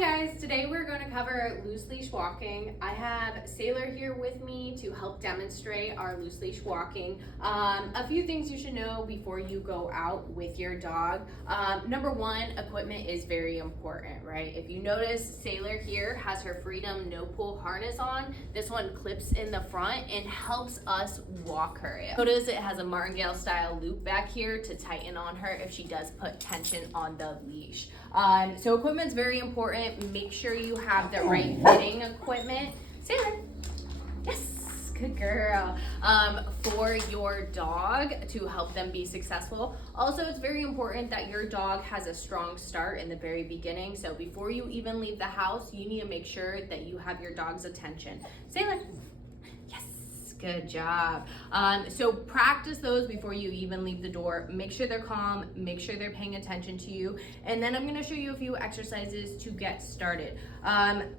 Guys, today we're going to cover loose leash walking. I have Sailor here with me to help demonstrate our loose leash walking. A few things you should know before you go out with your dog. Number one, equipment is very important, right? If you notice, Sailor here has her Freedom no pull harness on. This one clips in the front and helps us walk her. Notice it has a martingale style loop back here to tighten on her if she does put tension on the leash. So equipment's very important. Make sure you have the right fitting equipment. Sailor, yes, good girl. For your dog to help them be successful. Also, it's very important that your dog has a strong start in the very beginning. So before you even leave the house, you need to make sure that you have your dog's attention. Sailor, yes. Good job. So practice those before you even leave the door. Make sure they're calm, make sure they're paying attention to you. And then I'm gonna show you a few exercises to get started.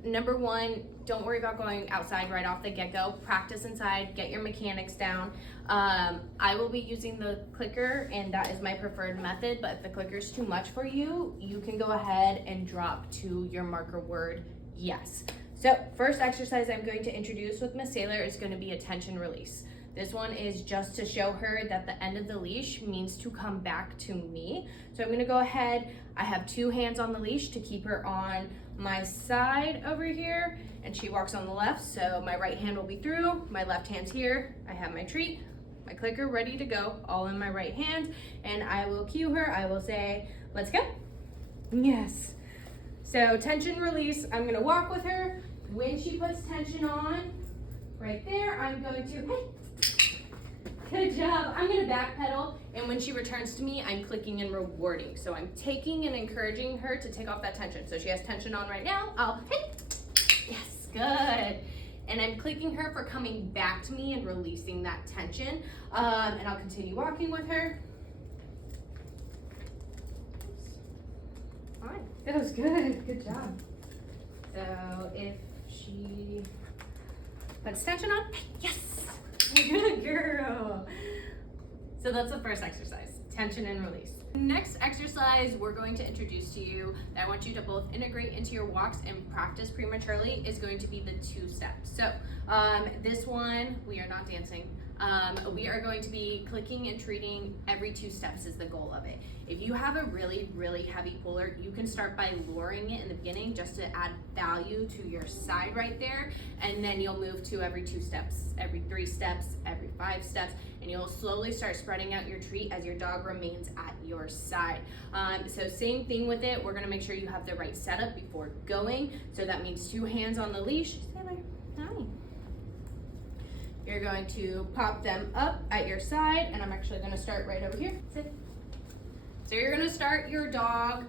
Number one, don't worry about going outside right off the get-go. Practice inside, get your mechanics down. I will be using the clicker and that is my preferred method, but if the clicker is too much for you, you can go ahead and drop to your marker word, yes. So first exercise I'm going to introduce with Miss Sailor is going to be a tension release. This one is just to show her that the end of the leash means to come back to me. So I'm going to go ahead, I have two hands on the leash to keep her on my side over here, and she walks on the left, so my right hand will be through, my left hand's here, I have my treat, my clicker ready to go, all in my right hand, and I will cue her, I will say, let's go. Yes. So tension release, I'm going to walk with her. When she puts tension on, right there, I'm going to, hey, good job. I'm gonna backpedal, and when she returns to me, I'm clicking and rewarding. So I'm taking and encouraging her to take off that tension. So she has tension on right now, I'll, hey, yes, good. And I'm clicking her for coming back to me and releasing that tension. And I'll continue walking with her. All right, that was good job. So if she puts tension on, yes, good girl. So that's the first exercise, tension and release. Next exercise we're going to introduce to you that I want you to both integrate into your walks and practice prematurely is going to be the 2 steps. So this one, we are not dancing. We are going to be clicking and treating every 2 steps is the goal of it. If you have a really heavy puller, you can start by lowering it in the beginning just to add value to your side right there, and then you'll move to every 2 steps, every 3 steps, every 5 steps, and you'll slowly start spreading out your treat as your dog remains at your side. So same thing with it, we're gonna make sure you have the right setup before going. So that means 2 hands on the leash. Sailor, hi. You're going to pop them up at your side, and I'm actually gonna start right over here. Sit. So you're gonna start your dog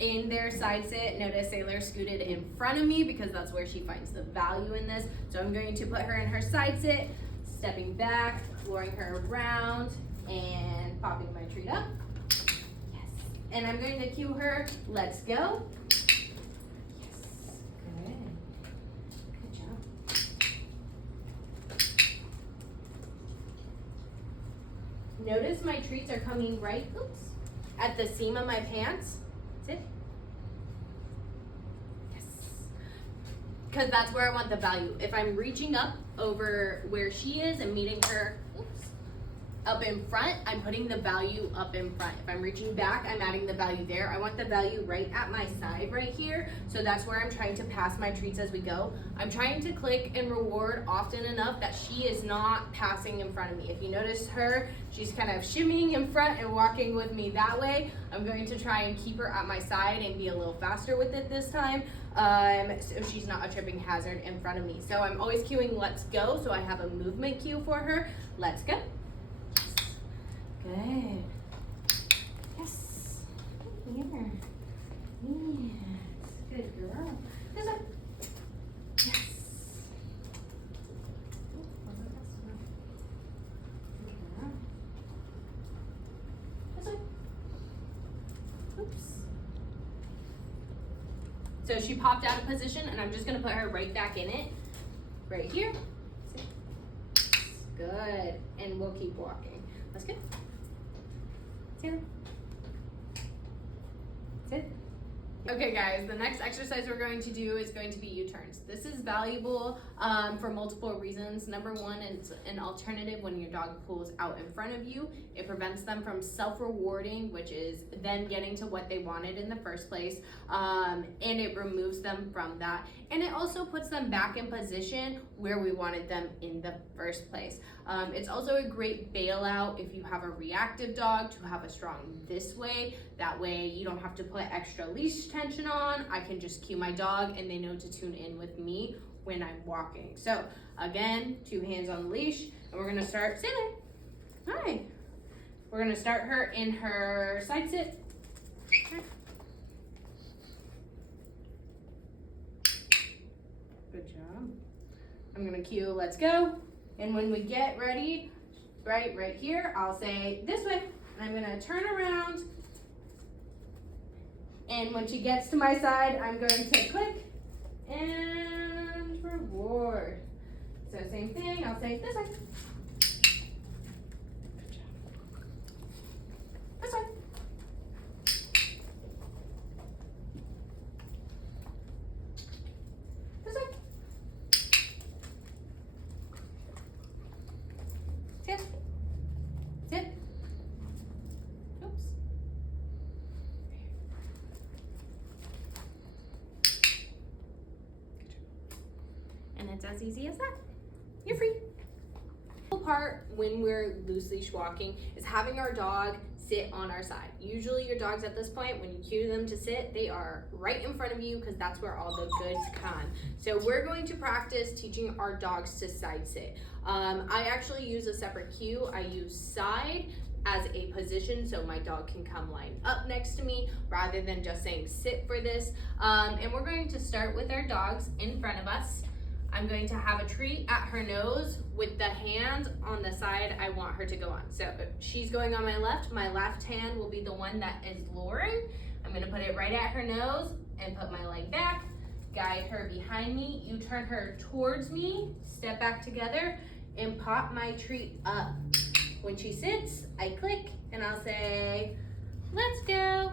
in their side sit. Notice Sailor scooted in front of me because that's where she finds the value in this. So I'm going to put her in her side sit, stepping back, lowering her around, and popping my treat up. Yes. And I'm going to cue her, let's go. Yes, good job. Notice my treats are coming right, oops, at the seam of my pants. Sit. Yes. Because that's where I want the value. If I'm reaching up over where she is and meeting her, oops, up in front, I'm putting the value up in front. If I'm reaching back, I'm adding the value there. I want the value right at my side right here. So that's where I'm trying to pass my treats as we go. I'm trying to click and reward often enough that she is not passing in front of me. If you notice her, she's kind of shimmying in front and walking with me that way. I'm going to try and keep her at my side and be a little faster with it this time. So she's not a tripping hazard in front of me. So I'm always cueing let's go. So I have a movement cue for her. Let's go. Good. Yes. Here. Yes. Good girl. This one. Yes. This one. Oops. So she popped out of position, and I'm just going to put her right back in it. Right here. Good. And we'll keep walking. Let's go. Sit. Okay guys, the next exercise we're going to do is going to be U-turns. This is valuable for multiple reasons. Number one, it's an alternative when your dog pulls out in front of you. It prevents them from self-rewarding, which is them getting to what they wanted in the first place, and it removes them from that. And it also puts them back in position where we wanted them in the first place. It's also a great bailout if you have a reactive dog to have a strong this way. That way you don't have to put extra leash tension on. I can just cue my dog and they know to tune in with me when I'm walking. So again, 2 hands on the leash, and we're gonna start Sailor. Hi. We're gonna start her in her side sit. Good job. I'm gonna cue, let's go. And when we get ready, right here, I'll say this way. And I'm gonna turn around. And when she gets to my side, I'm going to click and reward. So same thing, I'll say this way. Good job. This way. This way. Sit. Sit. Oops. And it's as easy as that. You're free. The part when we're loose leash walking is having our dog sit on our side. Usually your dogs at this point, when you cue them to sit, they are right in front of you because that's where all the goods come. So we're going to practice teaching our dogs to side sit. I actually use a separate cue. I use side as a position so my dog can come line up next to me rather than just saying sit for this. And we're going to start with our dogs in front of us. I'm going to have a treat at her nose with the hand on the side I want her to go on. So she's going on my left hand will be the one that is luring. I'm gonna put it right at her nose and put my leg back, guide her behind me. You turn her towards me, step back together, and pop my treat up. When she sits, I click and I'll say, let's go.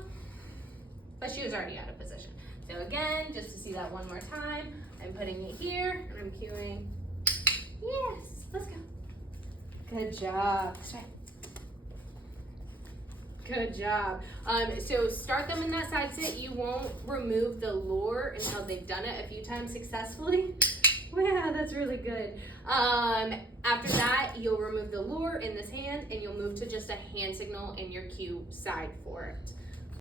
But she was already out of position. So again, just to see that one more time, I'm putting it here and I'm cueing. Yes, let's go. Good job. Good job. So start them in that side sit. You won't remove the lure until they've done it a few times successfully. Wow, that's really good. After that, you'll remove the lure in this hand and you'll move to just a hand signal in your cue side for it.